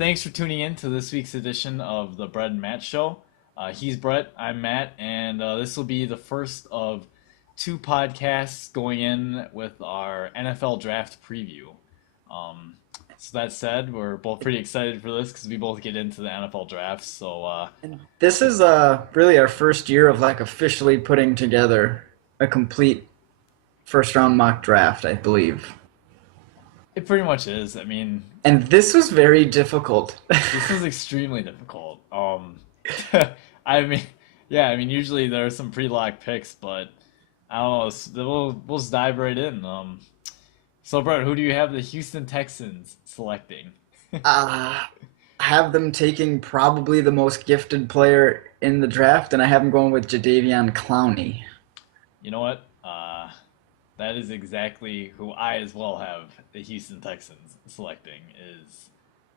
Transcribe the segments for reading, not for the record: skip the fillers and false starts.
Thanks for tuning in to this week's edition of the Brett and Matt Show. He's Brett, I'm Matt, and this will be the first of two podcasts going in with our NFL draft preview. Um, so that said, we're both pretty excited for this because we both get into the NFL draft. And this is really our first year of like officially putting together a complete first round mock draft, I believe. It pretty much is. I mean, And this was very difficult. this was extremely difficult. I mean, yeah, I mean, usually there are some pre-locked picks, but I don't know. We'll just dive right in. So, Brett, who do you have the Houston Texans selecting? uh, I have them taking probably the most gifted player in the draft, and I have them going with Jadeveon Clowney. You know what? That is exactly who I as well have the Houston Texans selecting is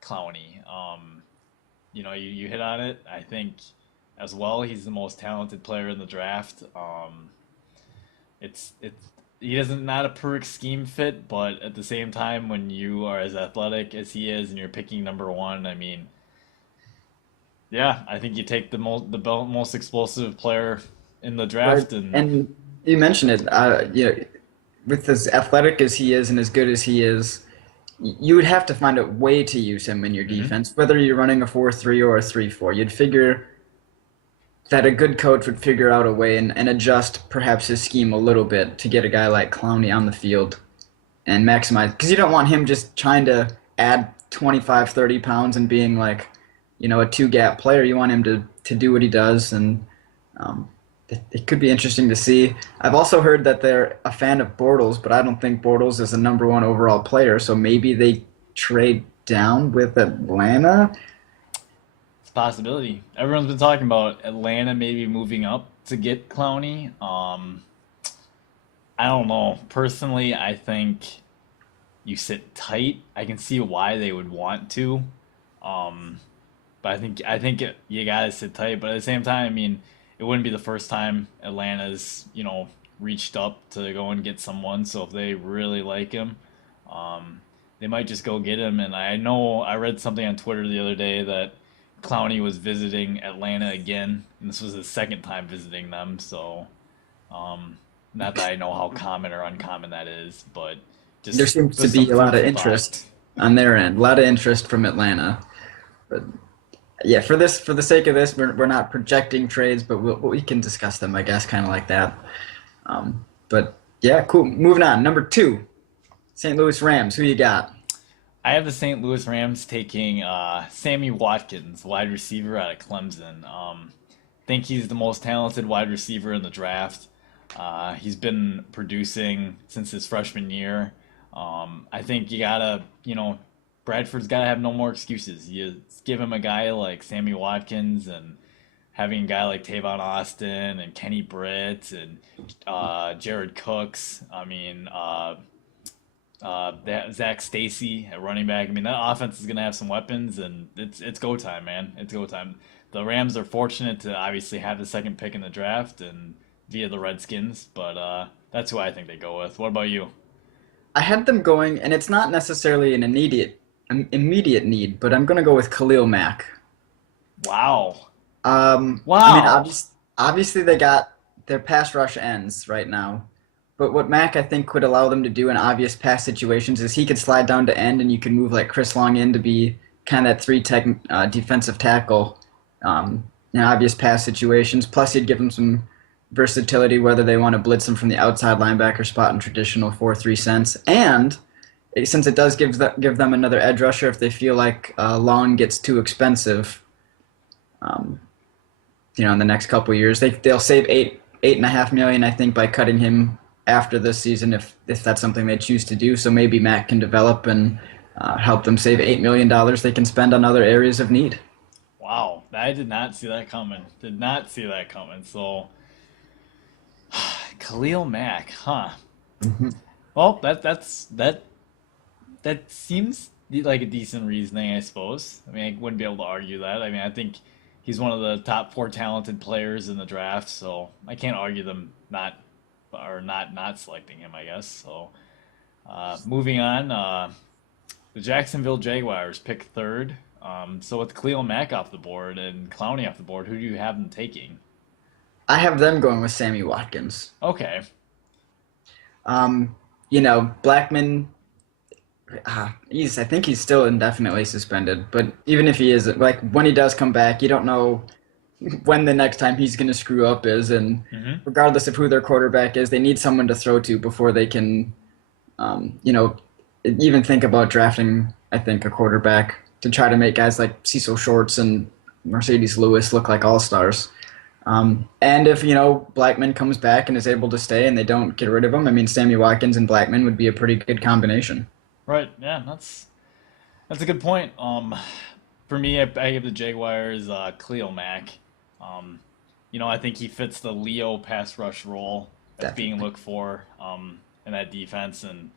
Clowney. You hit on it. I think as well he's the most talented player in the draft. It's he doesn't not a perfect scheme fit, but at the same time, when you are as athletic as he is and you're picking number one, I mean, yeah, I think you take most explosive player in the Right. draft, and And you mentioned it. With as athletic as he is and as good as he is, you would have to find a way to use him in your Mhm. defense, whether you're running a 4-3 or a 3-4. You'd figure that a good coach would figure out a way and adjust perhaps his scheme a little bit to get a guy like Clowney on the field and maximize. Because you don't want him just trying to add 25, 30 pounds and being like, a two gap player. You want him to do what he does. And um, it could be interesting to see. I've also heard that they're a fan of Bortles, but I don't think Bortles is the number one overall player. So maybe they trade down with Atlanta. it's a possibility. Everyone's been talking about Atlanta maybe moving up to get Clowney. I don't know. Personally, I think you sit tight. I can see why they would want to. Um, but I think you gotta sit tight. But at the same time, I mean, it wouldn't be the first time Atlanta's reached up to go and get someone. So if they really like him, um, they might just go get him. And I know I read something on Twitter the other day that Clowney was visiting Atlanta again, and this was his second time visiting them. So not that I know how common or uncommon that is, but There seems to just be some a lot food of for thought. interest on their end, a lot of interest from Atlanta. But yeah, for the sake of this, we're not projecting trades, but we can discuss them, I guess, kind of like that. But yeah, cool. Moving on. Number two, St. Louis Rams. Who you got? I have the St. Louis Rams taking Sammy Watkins, wide receiver out of Clemson. Think he's the most talented wide receiver in the draft. He's been producing since his freshman year. I think Bradford's got to have no more excuses. You give him a guy like Sammy Watkins and having a guy like Tavon Austin and Kenny Britt and Jared Cooks. I mean, that Zach Stacy at running back. I mean, that offense is gonna have some weapons, and it's go time, man. It's go time. The Rams are fortunate to obviously have the second pick in the draft and via the Redskins, but that's who I think they go with. What about you? I had them going, and it's not necessarily an immediate need, but I'm gonna go with Khalil Mack. Wow, I mean, wow. obviously they got their pass rush ends right now, but what Mack I think would allow them to do in obvious pass situations is he could slide down to end, and you can move like Chris Long in to be kind of that three tech defensive tackle in obvious pass situations. Plus, he'd give them some versatility whether they want to blitz him from the outside linebacker spot in traditional 4-3 sense, and since it does give them another edge rusher if they feel like Long gets too expensive. Um, in the next couple of years. They'll save 8.5 million, I think, by cutting him after this season if that's something they choose to do. So maybe Matt can develop and help them save $8 million they can spend on other areas of need. Wow, I did not see that coming. Did not see that coming. So, Khalil Mack, huh? Mhm. Well, that seems like a decent reasoning, I suppose. I mean, I wouldn't be able to argue that. I mean, I think he's one of the top four talented players in the draft, so I can't argue them not selecting him, I guess. So, moving on, the Jacksonville Jaguars pick third. So with Khalil Mack off the board and Clowney off the board, who do you have them taking? I have them going with Sammy Watkins. Okay. Um, Blackman. I think he's still indefinitely suspended. But even if he is, like when he does come back, you don't know when the next time he's going to screw up is, and Hmm. regardless of who their quarterback is, they need someone to throw to before they can, um, you know, even think about drafting. I think a quarterback to try to make guys like Cecil Shorts and Mercedes Lewis look like all stars. And if Blackman comes back and is able to stay, and they don't get rid of him, I mean Sammy Watkins and Blackman would be a pretty good combination. Right. Yeah, that's a good point. For me, I give the Jaguars Khalil Mack. Um, I think he fits the Leo pass rush role that's being Definitely. looked for in that defense. And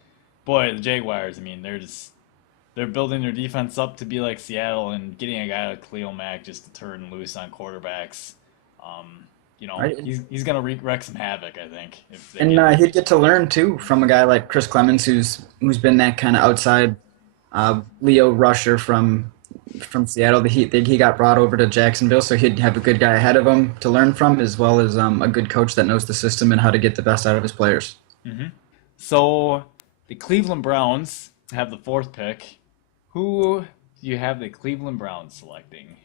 boy, the Jaguars, I mean, they're building their defense up to be like Seattle and getting a guy like Khalil Mack just to turn loose on quarterbacks. Um, Right. he's gonna wreak some havoc, I think, if they And get him. he'd get to learn too from a guy like Chris Clemens, who's been that kind of outside Leo rusher from Seattle. He got brought over to Jacksonville, so he'd have a good guy ahead of him to learn from, as well as a good coach that knows the system and how to get the best out of his players. Hmm. So the Cleveland Browns have the fourth pick. Who do you have the Cleveland Browns selecting?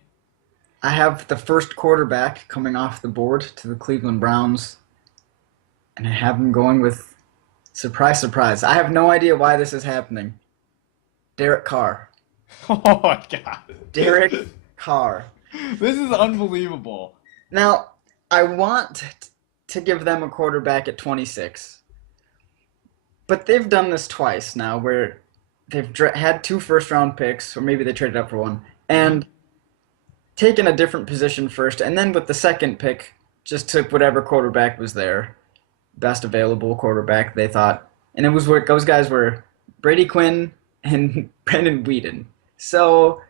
I have the first quarterback coming off the board to the Cleveland Browns, and I have him going with surprise, surprise. I have no idea why this is happening. Derek Carr. Oh my God. Derek Carr. This is unbelievable. Now, I want to give them a quarterback at 26, but they've done this twice now where they've had two first round picks, or maybe they traded up for one, Hmm. and taken a different position first, and then with the second pick, just took whatever quarterback was there, best available quarterback they thought, and it was what those guys were Brady Quinn and Brandon Whedon. So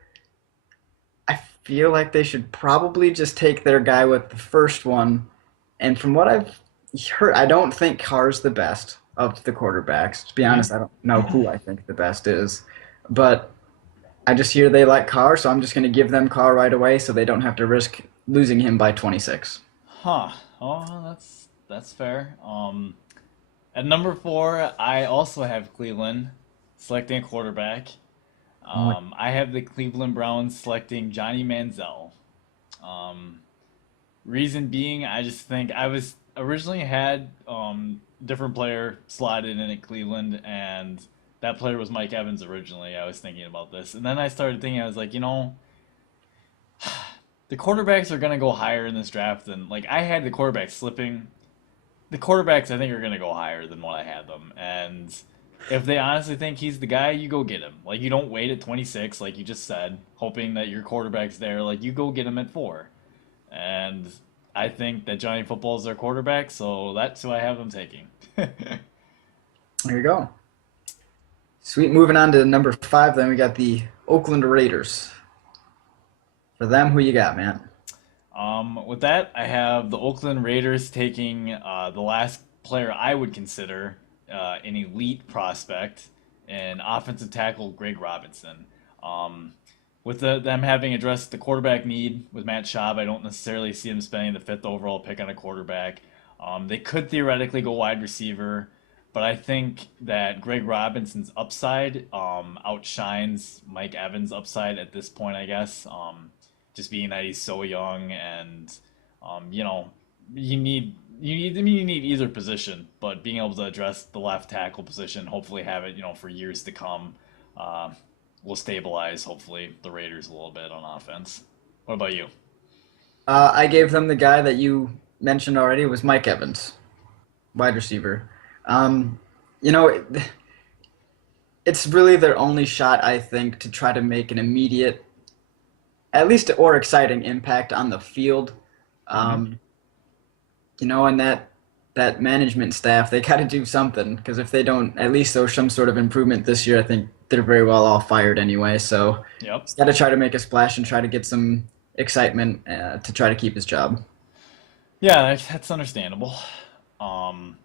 I feel like they should probably just take their guy with the first one. And from what I've heard, I don't think Carr's the best of the quarterbacks. To be honest, Hmm. I don't know who I think the best is. But I just hear they like Carr, so I'm just going to give them Carr right away so they don't have to risk losing him by 26. Huh. Oh, that's fair. At number four, I also have Cleveland selecting a quarterback. I have the Cleveland Browns selecting Johnny Manziel. Um, Reason being, I just think I was originally had different player slotted in at Cleveland, and that player was Mike Evans originally. I was thinking about this, and then I started thinking, I was like, the quarterbacks are gonna go higher in this draft than like I had the quarterbacks slipping. The quarterbacks I think are gonna go higher than what I had them, and if they honestly think he's the guy, you go get him. Like you don't wait at 26, like you just said, hoping that your quarterback's there. Like you go get him at four. And I think that Johnny Football is their quarterback, so that's who I have them taking. There you go. Sweet. Moving on to number five, then we got the Oakland Raiders. For them, who you got, man? With that, I have the Oakland Raiders taking the last player I would consider an elite prospect, an offensive tackle, Greg Robinson. Um, with them having addressed the quarterback need with Matt Schaub, I don't necessarily see them spending the fifth overall pick on a quarterback. They could theoretically go wide receiver, but I think that Greg Robinson's upside outshines Mike Evans' upside at this point, I guess. Just being that he's so young and, um, you know, I mean, you need either position, but being able to address the left tackle position, hopefully have it, for years to come, uh, will stabilize, hopefully, the Raiders a little bit on offense. What about you? I gave them the guy that you mentioned already was Mike Evans, wide receiver. Um, you know, it's really their only shot, I think, to try to make an immediate, at least or exciting impact on the field. Hmm. Um, and that management staff, they got to do something because if they don't at least show some sort of improvement this year, I think they're very well all fired anyway. So Yep. he's got to try to make a splash and try to get some excitement to try to keep his job. Yeah, that's understandable. Um,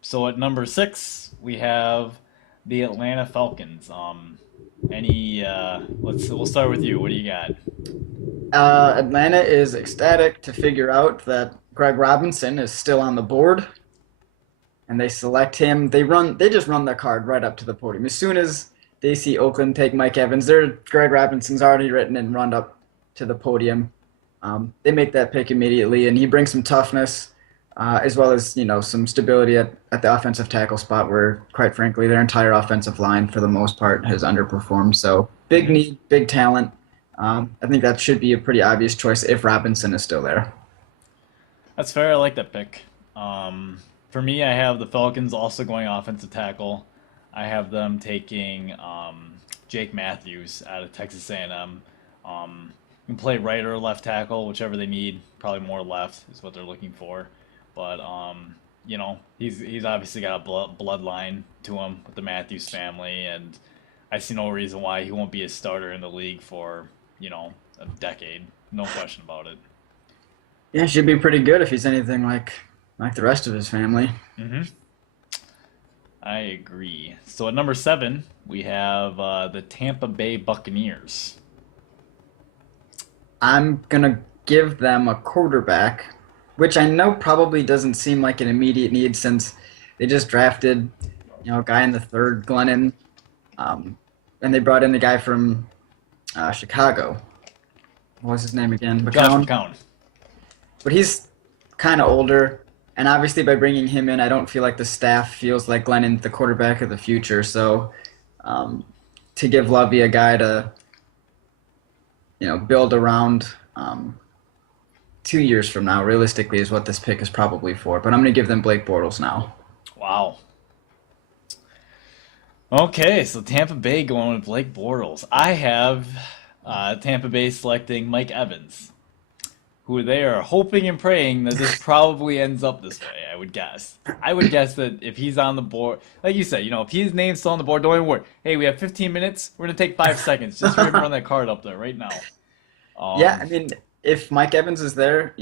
so at number six, we have the Atlanta Falcons. We'll start with you. What do you got? Atlanta is ecstatic to figure out that Greg Robinson is still on the board, and they select him. They just run their card right up to the podium. As soon as they see Oakland take Mike Evans, Greg Robinson's already written and run up to the podium. They make that pick immediately, and he brings some toughness, as well as some stability at the offensive tackle spot, where quite frankly their entire offensive line for the most part has underperformed. So big Mhm. need, big talent. I think that should be a pretty obvious choice if Robinson is still there. That's fair. I like that pick. For me, I have the Falcons also going offensive tackle. I have them taking Jake Matthews out of Texas A&M. You can play right or left tackle, whichever they need. Probably more left is what they're looking for. But he's obviously got a bloodline to him with the Matthews family, and I see no reason why he won't be a starter in the league for a decade. No question about it. Yeah, should be pretty good if he's anything like the rest of his family. Hmm. I agree. So at number 7, we have the Tampa Bay Buccaneers. I'm gonna give them a quarterback, which I know probably doesn't seem like an immediate need since they just drafted, a guy in the third, Glennon, um, and they brought in the guy from Chicago. What was his name again? Josh McCown. McCown. But he's kind of older, and obviously by bringing him in, I don't feel like the staff feels like Glennon's the quarterback of the future. So um, to give Lovey a guy to build around 2 years from now, realistically, is what this pick is probably for. But I'm going to give them Blake Bortles now. Wow. Okay, so Tampa Bay going with Blake Bortles. I have Tampa Bay selecting Mike Evans, who they are hoping and praying that this probably ends up this way, I would guess. I would guess that if he's on the board, like you said, if his name's still on the board, don't even worry. Hey, we have 15 minutes. We're going to take 5 seconds just for him to run that card up there right now. Yeah, I Um, mean, if Mike Evans is there,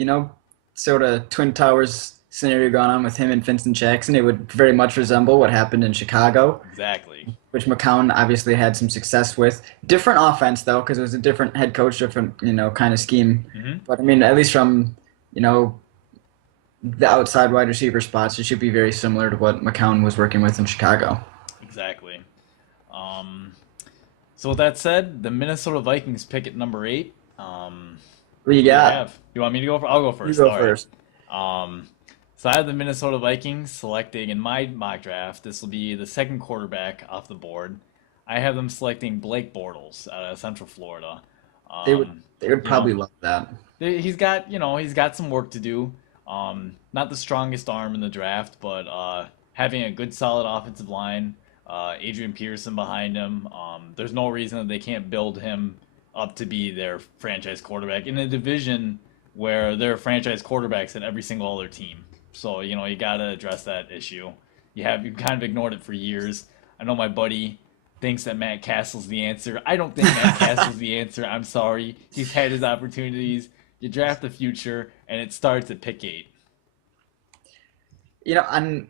sort of Twin Towers scenario going on with him and Vincent Jackson, it would very much resemble what happened in Chicago, exactly. which McCown obviously had some success with. Different offense though, because it was a different head coach, different kind of scheme. Hmm. But I mean, at least from the outside wide receiver spots, it should be very similar to what McCown was working with in Chicago. Exactly. Um, so with that said, the Minnesota Vikings pick at number 8. What you Who do you got? have? You want me to go for? I'll go You first. go All right. first. Um, so I have the Minnesota Vikings selecting in my mock draft. This will be the second quarterback off the board. I have them selecting Blake Bortles out of Central Florida. They would Um, they would you know, probably love that. he's got some work to do. Not the strongest arm in the draft, but having a good solid offensive line, Adrian Peterson behind him. There's no reason that they can't build him up to be their franchise quarterback in a division where there are franchise quarterbacks at every single other team. So you got to address that issue. You kind of ignored it for years. I know my buddy thinks that Matt Castle's the answer. I don't think Matt Castle's the answer. I'm sorry. He's had his opportunities. You draft the future, and it starts at pick 8. And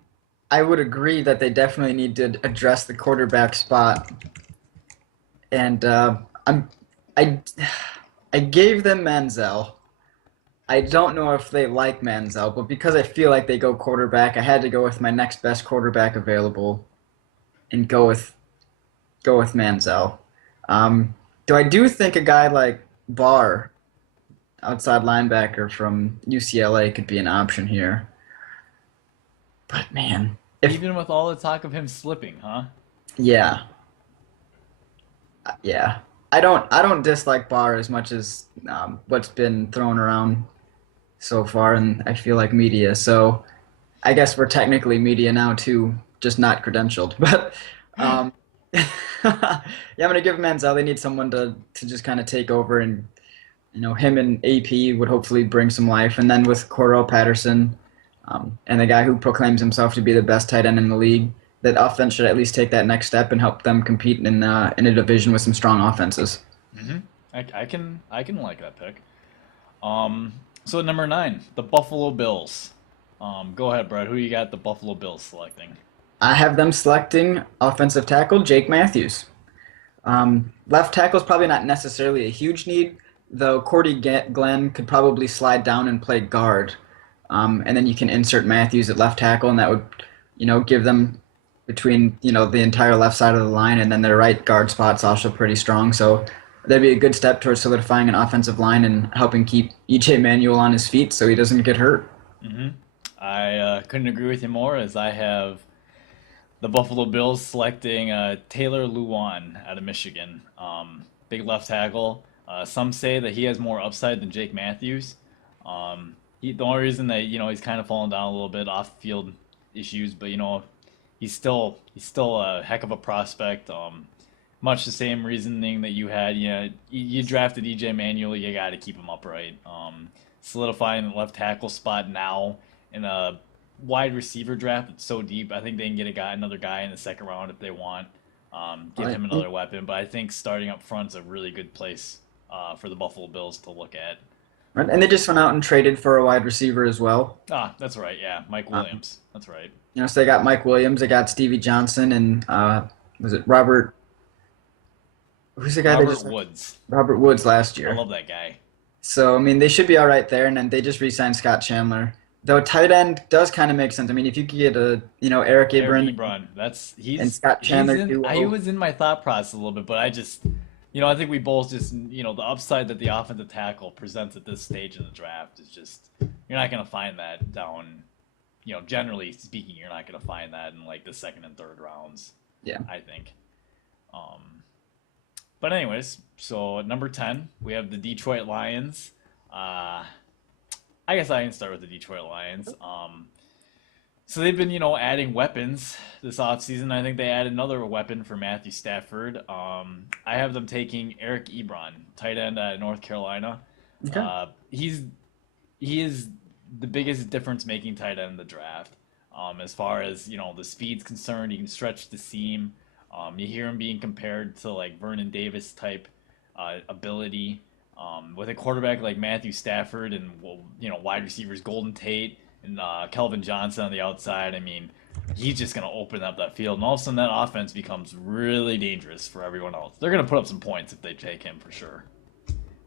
I would agree that they definitely need to address the quarterback spot. And I I gave them Manziel. I don't know if they like Manziel, but because I feel like they go quarterback, I had to go with my next best quarterback available and go with Manziel. Do I do think a guy like Barr, outside linebacker from UCLA, could be an option here? But man, if Even with all the talk of him slipping, huh? yeah, yeah, I don't dislike Barr as much as what's been thrown around so far, and I feel like media. So I guess we're technically media now too, just not credentialed. But um, yeah, I'm gonna give Manziel. They need someone to just kind of take over, and him and AP would hopefully bring some life. And then with Cordell Patterson, and the guy who proclaims himself to be the best tight end in the league, that offense should at least take that next step and help them compete in a division with some strong offenses. Hmm. I can like that pick. Um, so at number 9, the Buffalo Bills. Go ahead, Brett. Who you got the Buffalo Bills selecting? I have them selecting offensive tackle Jake Matthews. Left tackle is probably not necessarily a huge need, though Glenn could probably slide down and play guard. And then you can insert Matthews at left tackle, and that would, give them between, the entire left side of the line, and then their right guard spot's also pretty strong. So that'd be a good step towards solidifying an offensive line and helping keep EJ Manuel on his feet so he doesn't get hurt. Hmm. I couldn't agree with you more, as I have the Buffalo Bills selecting Taylor Lewan out of Michigan. Big left tackle. Some say that he has more upside than Jake Matthews. The only reason that he's kind of fallen down a little bit off field issues, but he's still a heck of a prospect. Much the same reasoning that you had. You drafted EJ Manuel, you got to keep him upright. Solidifying the left tackle spot now in a wide receiver draft that's so deep. I think they can get another guy in the second round if they want. Give I him think another weapon, but I think starting up front is a really good place for the Buffalo Bills to look at. Right? And they just went out and traded for a wide receiver as well. Ah, that's right. Yeah, Mike Um, Williams. That's right. so they got Mike Williams, they got Stevie Johnson, and was it Robert? Who's the guy they Robert just Woods. Robert Woods last I year. love that guy. So I mean, they should be all right there. And then they just re-signed Scott Chandler. Though tight end does kind of make sense. I mean, if you could get a Eric Eric Ebron Ebron. That's and he's Scott he's Chandler in. I duo, was in my thought process a little bit, but I think we both just the upside that the offensive tackle presents at this stage in the draft is just you're not gonna find that down. Generally speaking, you're not gonna find that in like the second and third rounds. yeah. I think. But anyways, so at number 10 we have the Detroit Lions. Uh, I guess I can start with the Detroit Lions. So they've been, adding weapons this offseason. I think they added another weapon for Matthew Stafford. I have them taking Eric Ebron, tight end at North Carolina. Okay. He is the biggest difference making tight end in the draft. As far as the speed's concerned, he can stretch the seam. You hear him being compared to like Vernon Davis type ability. With a quarterback like Matthew Stafford and wide receivers Golden Tate and Kelvin Johnson on the outside, I mean, he's just going to open up that field, and all of a sudden that offense becomes really dangerous for everyone else. They're going to put up some points if they take him for sure.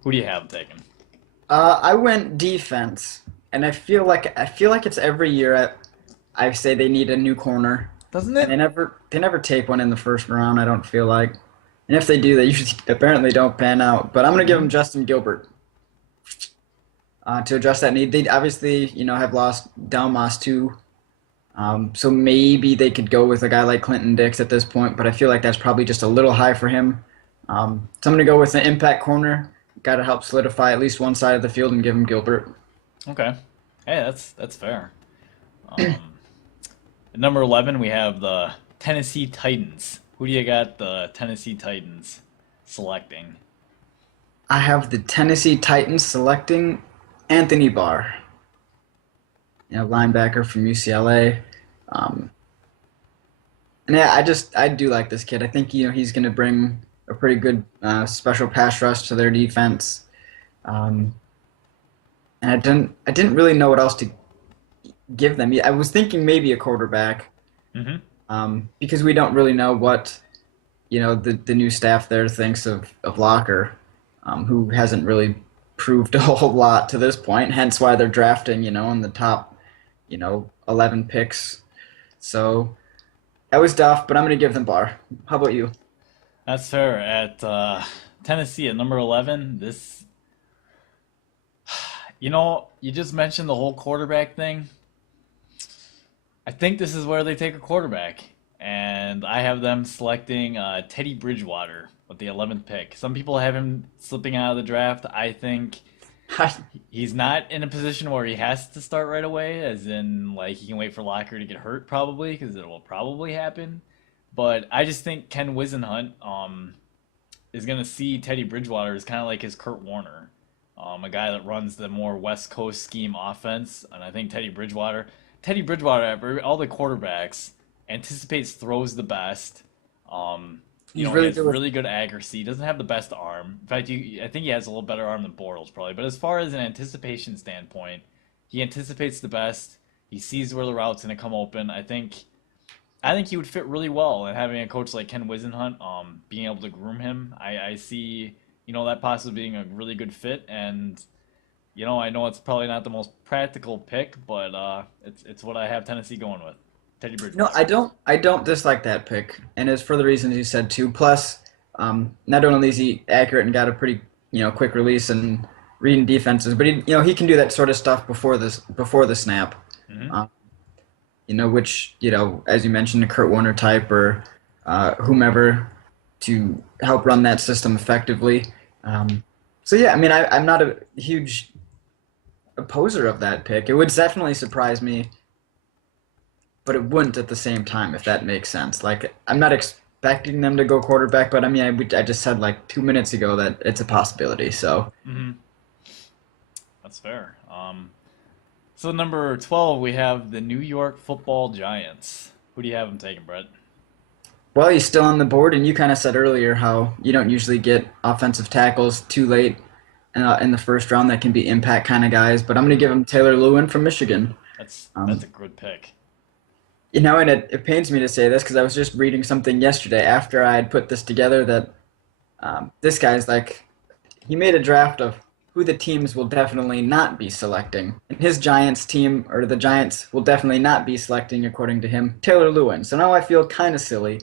Who do you have taken? I went defense, and I feel like it's every year. I say they need a new corner, Doesn't and it? they never take one in the first round. I don't feel like, and if they do, they usually apparently don't pan out. But I'm gonna give them Hmm. Justin Gilbert to address that need. They obviously have lost Dalmas too, so maybe they could go with a guy like Clinton Dix at this point. But I feel like that's probably just a little high for him. So I'm gonna go with an impact corner. Got to help solidify at least one side of the field and give him Gilbert. Okay. Hey, that's fair. Um, at number 11, we have the Tennessee Titans. Who do you got the Tennessee Titans selecting? I have the Tennessee Titans selecting Anthony Barr, linebacker from UCLA. Um, and yeah, I do like this kid. I think he's going to bring a pretty good special pass rush to their defense. Um, and I didn't really know what else to give them. I was thinking maybe a quarterback, Hmm. because we don't really know what the new staff there thinks of Locker, who hasn't really proved a whole lot to this point. Hence why they're drafting in the top 11 picks. So that was tough, but I'm gonna give them Barr. How about you? That's fair. At Tennessee at number 11, you just mentioned the whole quarterback thing. I think this is where they take a quarterback, and I have them selecting Teddy Bridgewater with the 11th pick. Some people have him slipping out of the draft. I think he's not in a position where he has to start right away, as in like he can wait for Locker to get hurt probably because it will probably happen. But I just think Ken Wisenhunt is gonna see Teddy Bridgewater as kind of like his Kurt Warner, a guy that runs the more West Coast scheme offense, and I think Teddy Bridgewater, all the quarterbacks, anticipates throws the best. He's He really has good with really good accuracy. Doesn't have the best arm. In fact, I think he has a little better arm than Bortles probably. But as far as an anticipation standpoint, he anticipates the best. He sees where the route's going to come open. I think he would fit really well, and having a coach like Ken Wisenhunt, being able to groom him, I see, that possibly being a really good fit. And I know it's probably not the most practical pick, but it's what I have Tennessee going with. Teddy No, Bridgewater. I don't dislike that pick, and it's for the reasons you said too. Plus, not only is he accurate and got a pretty quick release and reading defenses, but he can do that sort of stuff before the snap. Hmm. Um, which as you mentioned, a Kurt Warner type or whomever to help run that system effectively. Um, so yeah, I mean, I'm not a huge opposer of that pick. It would definitely surprise me, but it wouldn't at the same time, if that makes sense. Like, I'm not expecting them to go quarterback, but I mean, I just said like 2 minutes ago that it's a possibility. So, Hmm. That's fair. So number 12, we have the New York Football Giants. Who do you have them taking, Brett? well, he's still on the board, and you kind of said earlier how you don't usually get offensive tackles too late in the first round that can be impact kind of guys. But I'm going to give him Taylor Lewin from Michigan. That's Um, a good pick. and it pains me to say this because I was just reading something yesterday after I had put this together that this guy's like he made a draft of who the teams will definitely not be selecting. And his Giants team, or the Giants, will definitely not be selecting, according to him, Taylor Lewin. So now I feel kind of silly.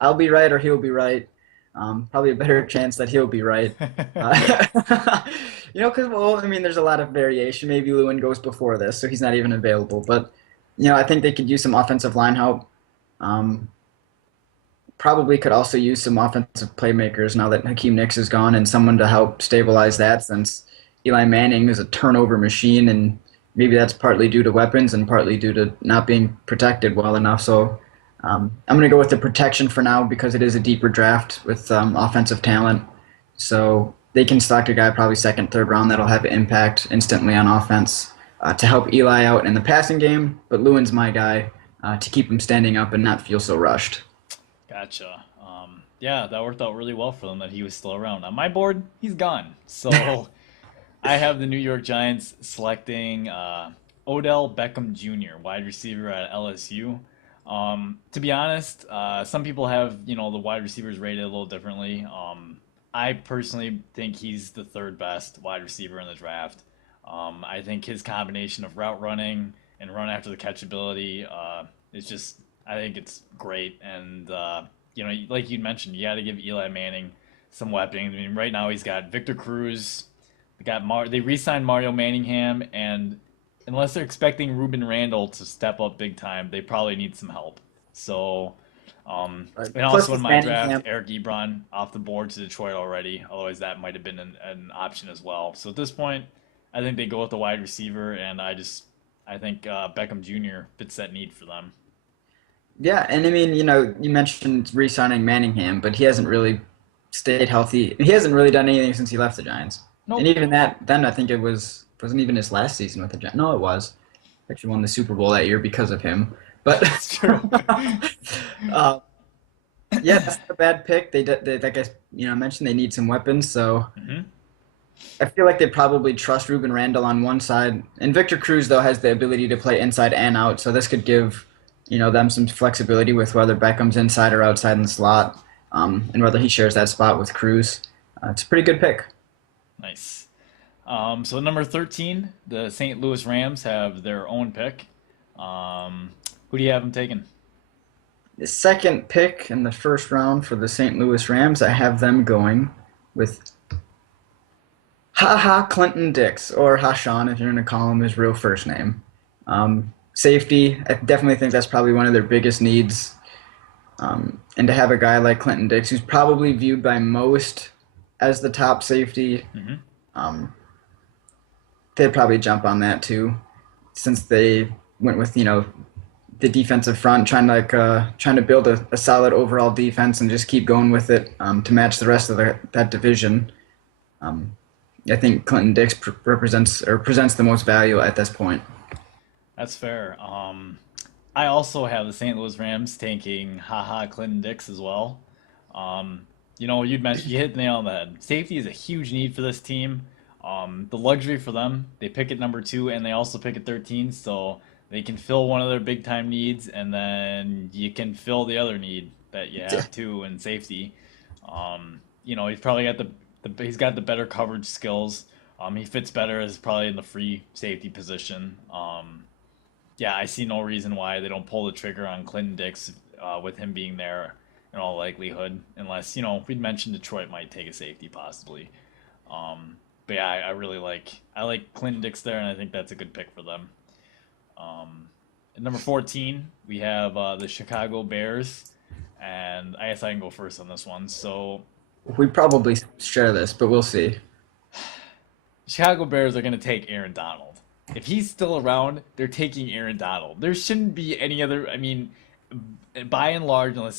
I'll be right or he'll be right. Probably a better chance that he'll be right. Uh, because, well, I mean, there's a lot of variation. Maybe Lewin goes before this, so he's not even available. But, I think they could use some offensive line help. Um, Probably could also use some offensive playmakers now that Hakeem Nicks is gone and someone to help stabilize that since Eli Manning is a turnover machine and maybe that's partly due to weapons and partly due to not being protected well enough. So I'm going to go with the protection for now because it is a deeper draft with offensive talent. So they can select a guy probably second, third round that'll have an impact instantly on offense to help Eli out in the passing game. But Lewin's my guy to keep him standing up and not feel so rushed. Gotcha. Yeah, that worked out really well for them that he was still around. On my board, he's gone. So I have the New York Giants selecting Odell Beckham Jr., wide receiver at LSU. To be honest, some people have the wide receivers rated a little differently. I personally think he's the third best wide receiver in the draft. I think his combination of route running and run after the catch ability is just I think it's great. And like you mentioned, you got to give Eli Manning some weapons. I mean, right now he's got Victor Cruz. They re-signed Mario Manningham, and unless they're expecting Ruben Randall to step up big time, they probably need some help. So, Right. and Plus also in with my draft, Manningham, Eric Ebron off the board to Detroit already. Otherwise, that might have been an option as well. So at this point, I think they go with the wide receiver, and I think Beckham Jr. fits that need for them. yeah, and I mean, you mentioned re-signing Manningham, but he hasn't really stayed healthy. He hasn't really done anything since he left the Giants. And Nope, even that, then I think wasn't even his last season with the Giants. No, it was. Actually won the Super Bowl that year because of him. But that's true. uh, yeah, that's not a bad pick. Like I mentioned, they need some weapons, so Hmm. I feel like they probably trust Ruben Randall on one side, and Victor Cruz though has the ability to play inside and out, so this could give them some flexibility with whether Beckham's inside or outside in the slot, and whether he shares that spot with Cruz. It's a pretty good pick. Nice. So number 13, the St. Louis Rams have their own pick. Who do you have them taking? The second pick in the first round for the St. Louis Rams, I have them going with Ha Ha Clinton Dix, or Hashan if you're going to call him his real first name. Safety, I definitely think that's probably one of their biggest needs. And to have a guy like Clinton Dix, who's probably viewed by most as the top safety, Hmm. um, they'd probably jump on that too, since they went with the defensive front, trying to build a solid overall defense and just keep going with it to match the rest of that division. Um, I think Clinton Dix represents or presents the most value at this point. That's fair. I also have the St. Louis Rams taking haha Clinton Dix as well. You'd mentioned you hit the nail on the head. Safety is a huge need for this team. The luxury for them, they pick at number two and they also pick at 13, so They can fill one of their big time needs, and then you can fill the other need that you have too in safety. He's probably got he's got the better coverage skills. He fits better as probably in the free safety position. Yeah, I see no reason why they don't pull the trigger on Clinton Dix with him being there in all likelihood, unless we'd mentioned Detroit might take a safety possibly. But yeah, I like Clinton Dix there, and I think that's a good pick for them. At number 14, we have the Chicago Bears, and I guess I can go first on this one. So We probably share this, but we'll see. Chicago Bears are going to take Aaron Donald. If he's still around, they're taking Aaron Donald. There shouldn't be any other. I mean, by and large, unless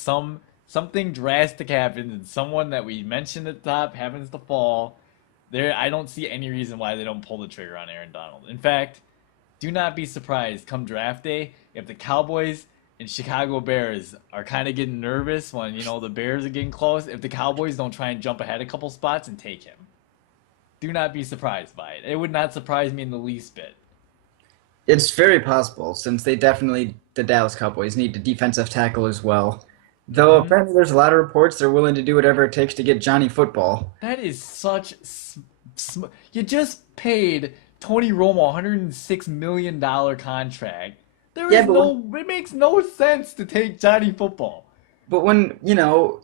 something drastic happens and someone that we mentioned at the top happens to fall, I don't see any reason why they don't pull the trigger on Aaron Donald. In fact, do not be surprised come draft day if the Cowboys and Chicago Bears are kind of getting nervous when the Bears are getting close. If the Cowboys don't try and jump ahead a couple spots and take him. Do not be surprised by it. It would not surprise me in the least bit. It's very possible since the Dallas Cowboys need a defensive tackle as well. Though Hmm. apparently there's a lot of reports they're willing to do whatever it takes to get Johnny Football. That is such. You just paid Tony Romo $106 million contract. There Yeah, is but no. It makes no sense to take Johnny Football. when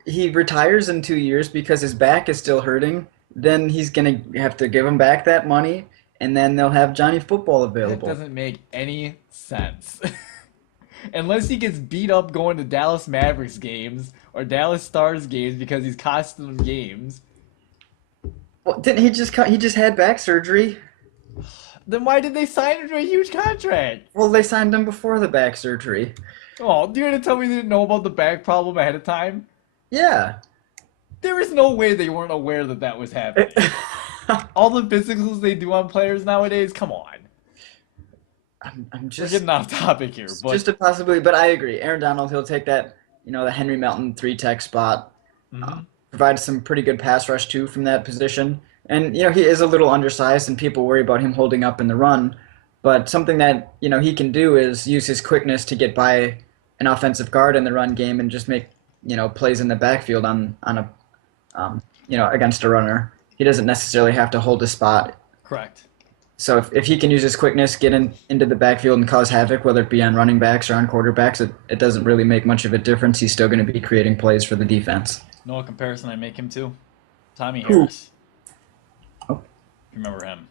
he retires in 2 years because his back is still hurting, then he's gonna have to give him back that money, and then they'll have Johnny Football That available. doesn't make any sense. Unless he gets beat up going to Dallas Mavericks games or Dallas Stars games because he's costing them games, Well, didn't he just had back surgery? then why did they sign him to a huge contract? Well, they signed him before the back surgery. Oh, you're gonna tell me they didn't know about the back problem ahead of time? Yeah. There is no way they weren't aware that that was happening. All the physicals they do on players nowadays, come on. I'm We're getting off topic here, but just a possibility, but I agree. Aaron Donald, he'll take that, the Henry Melton three tech spot. mhm, Provides some pretty good pass rush too from that position. And he is a little undersized, and people worry about him holding up in the run. But something that he can do is use his quickness to get by an offensive guard in the run game and just make plays in the backfield on a against a runner. He doesn't necessarily have to hold a spot. correct. So if he can use his quickness, get into the backfield and cause havoc, whether it be on running backs or on quarterbacks, it doesn't really make much of a difference. He's still going to be creating plays for the defense. Know what comparison I make him to? Tommy Who? Harris. Oh, You remember him?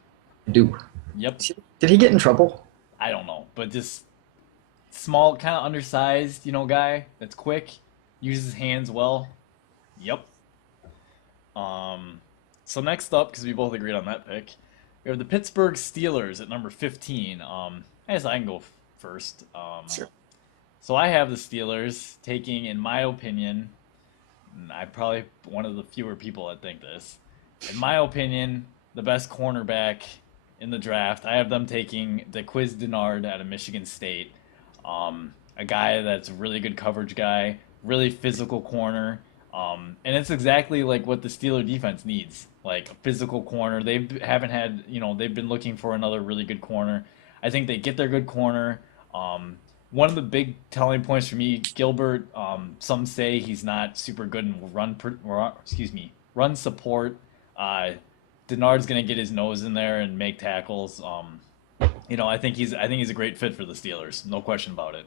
I do. Yep. Did he get in trouble? I don't know, but just small, kind of undersized, guy that's quick, uses his hands well. Yep. So next up, because we both agreed on that pick, we have the Pittsburgh Steelers at number 15. I guess I can go first. Sure. So I have the Steelers taking, in my opinion, and I'm probably one of the fewer people that think this. In my opinion, the best cornerback in the draft. I have them taking DeQuiz Denard out of Michigan State. A guy that's a really good coverage guy, really physical corner. And it's exactly like what the Steeler defense needs, like a physical corner. They haven't had, they've been looking for another really good corner. I think they get their good corner. One of the big telling points for me, Gilbert. Some say he's not super good in run support. Denard's gonna get his nose in there and make tackles. I think he's a great fit for the Steelers. No question about it.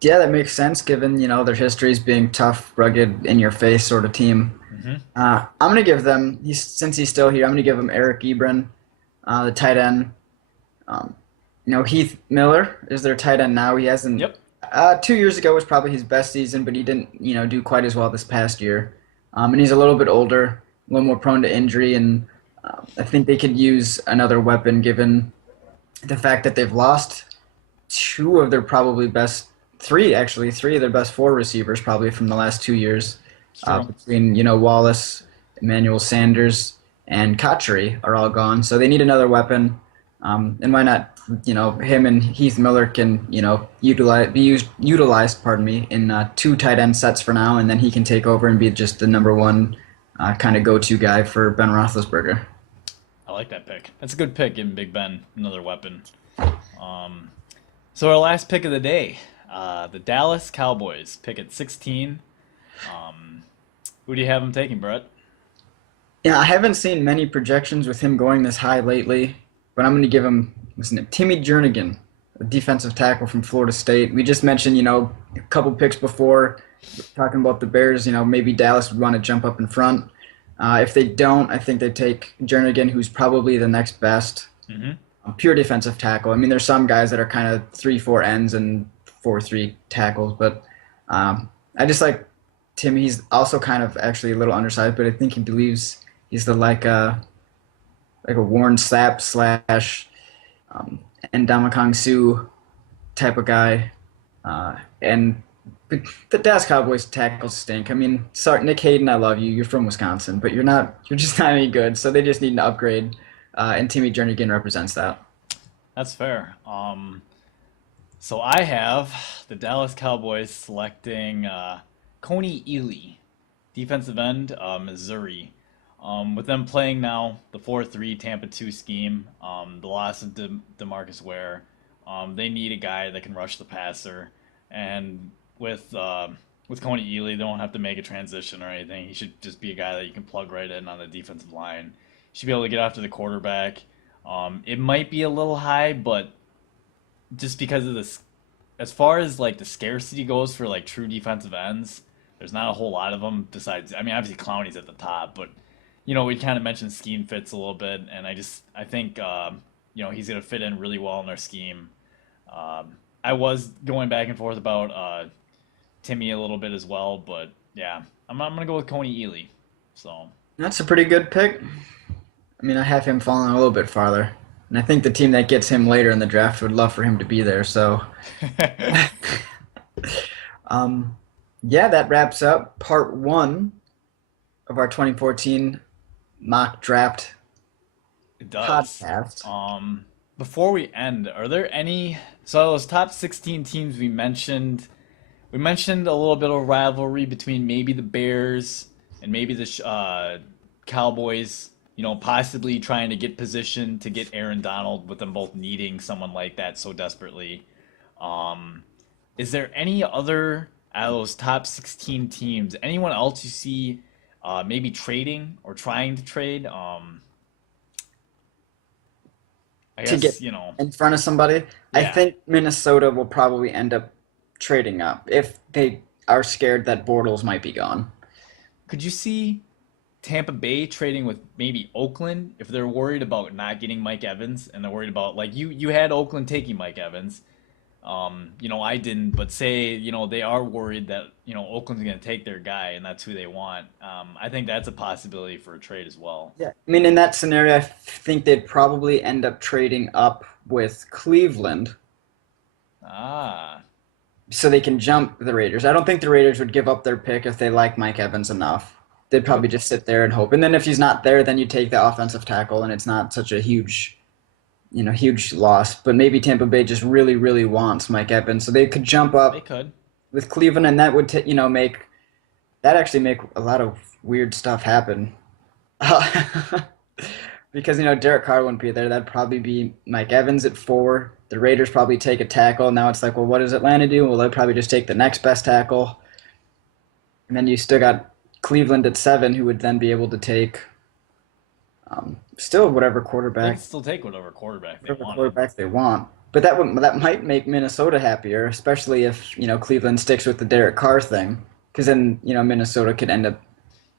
Yeah, that makes sense given their histories being tough, rugged, in your face sort of team. Hmm. I'm gonna give them since he's still here. I'm gonna give him Eric Ebron, the tight end. Um, Heath Miller is their tight end now. He hasn't. Yep. 2 years ago was probably his best season, but he didn't do quite as well this past year. And he's a little bit older, a little more prone to injury, and I think they could use another weapon given the fact that they've lost two of their probably best three of their best four receivers probably from the last 2 years It's true. between Wallace, Emmanuel Sanders, and Kotchery are all gone. So they need another weapon. And why not? Him and Heath Miller can utilized. Pardon me, in two tight end sets for now, and then he can take over and be just the number one kind of go-to guy for Ben Roethlisberger. I like that pick. That's a good pick, giving Big Ben another weapon. So our last pick of the day, the Dallas Cowboys pick at 16. Um, who do you have them taking, Brett? Yeah, I haven't seen many projections with him going this high lately, but I'm going to give him, listen, Timmy Jernigan, a defensive tackle from Florida State. We just mentioned, a couple picks before talking about the Bears. Maybe Dallas would want to jump up in front. If they don't, I think they take Jernigan, who's probably the next best Hmm. pure defensive tackle. I mean, there's some guys that are kind of 3-4 ends and 4-3 tackles, but I just like Tim. He's also kind of actually a little undersized, but I think he believes he's the like a Warren Sapp slash um, Ndamukong Suh type of guy. And the Dallas Cowboys tackles stink. I mean, sorry, Nick Hayden, I love you. You're from Wisconsin, but you're not. You're just not any good. So they just need an upgrade. And Timmy Jernigan represents that. That's fair. So I have the Dallas Cowboys selecting Coney Ely, defensive end, Missouri. With them playing now the 4-3 Tampa 2 scheme, the loss of DeMarcus Ware, they need a guy that can rush the passer. And with Coney Ely, they don't have to make a transition or anything. He should just be a guy that you can plug right in on the defensive line. He should be able to get after the quarterback. It might be a little high, but just because of this, as far as like the scarcity goes for like true defensive ends, there's not a whole lot of them. Besides, I mean, obviously Clowney's at the top, but we kind of mentioned scheme fits a little bit, and I think he's gonna fit in really well in their scheme. I was going back and forth about Timmy a little bit as well, but yeah, I'm gonna go with Coney Ely. So That's a pretty good pick. I mean, I have him falling a little bit farther, and I think the team that gets him later in the draft would love for him to be there. So, it um, yeah, that wraps up part one of our 2014 mock draft does. podcast. Before we end, are there any so those top 16 teams we mentioned? We mentioned a little bit of rivalry between maybe the Bears and maybe the Cowboys. Possibly trying to get position to get Aaron Donald, with them both needing someone like that so desperately. Um, is there any other out of those top 16 teams? Anyone else you see maybe trading or trying to trade? I To get guess in front of somebody, I yeah. think Minnesota will probably end up trading up if they are scared that Bortles might be gone. Could you see Tampa Bay trading with maybe Oakland if they're worried about not getting Mike Evans and they're worried about like you had Oakland taking Mike Evans. I didn't, but say, they are worried that, Oakland's going to take their guy and that's who they want. I think that's a possibility for a trade as well. Yeah, I mean, in that scenario, I think they'd probably end up trading up with Cleveland Ah, so they can jump the Raiders. I don't think the Raiders would give up their pick if they like Mike Evans enough. They'd it would, probably just sit there and hope. And then if he's not there, then you take the offensive tackle, and it's not such a huge loss. But maybe Tampa Bay just really, really wants Mike Evans, so they could jump they up could. with Cleveland, and that would make that actually make a lot of weird stuff happen. Because Derek Carr wouldn't be there. That'd probably be Mike Evans at 4. The Raiders probably take a tackle. Now it's like, well, what does Atlanta do? Well, they'll probably just take the next best tackle, and then you still got Cleveland at 7, who would then be able to take still They can still take whatever whatever quarterback quarterback they want. But that might make Minnesota happier, especially if Cleveland sticks with the Derek Carr thing, because then Minnesota could end up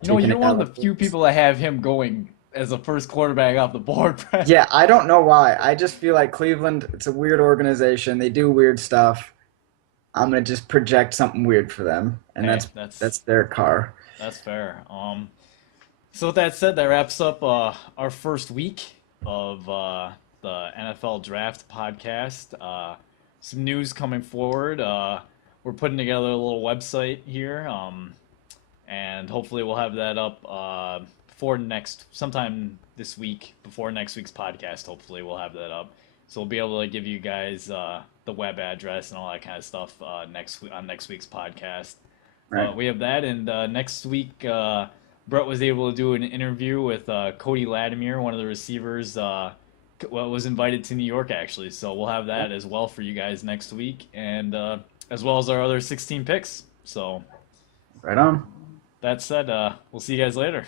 they want. taking a You're guy one of like the few Woods. people that have him going as the first quarterback off the board, Brett. Yeah, I don't know why. I just feel like Cleveland, it's a weird organization. They do weird stuff. I'm gonna just project something weird for them, and Hey, that's their car. that's fair. So with that said, that wraps up our first week of the NFL Draft podcast. Some news coming forward. We're putting together a little website here, and hopefully we'll have that up sometime this week before next week's podcast. Hopefully we'll have that up, so we'll be able to give you guys the web address and all that kind of stuff next week's podcast. Right. We have that, and next week, Brett was able to do an interview with Cody Latimer, one of the receivers well, was invited to New York actually, so we'll have that as well for you guys next week, and as well as our other 16 picks. So Right on. that said, we'll see you guys later.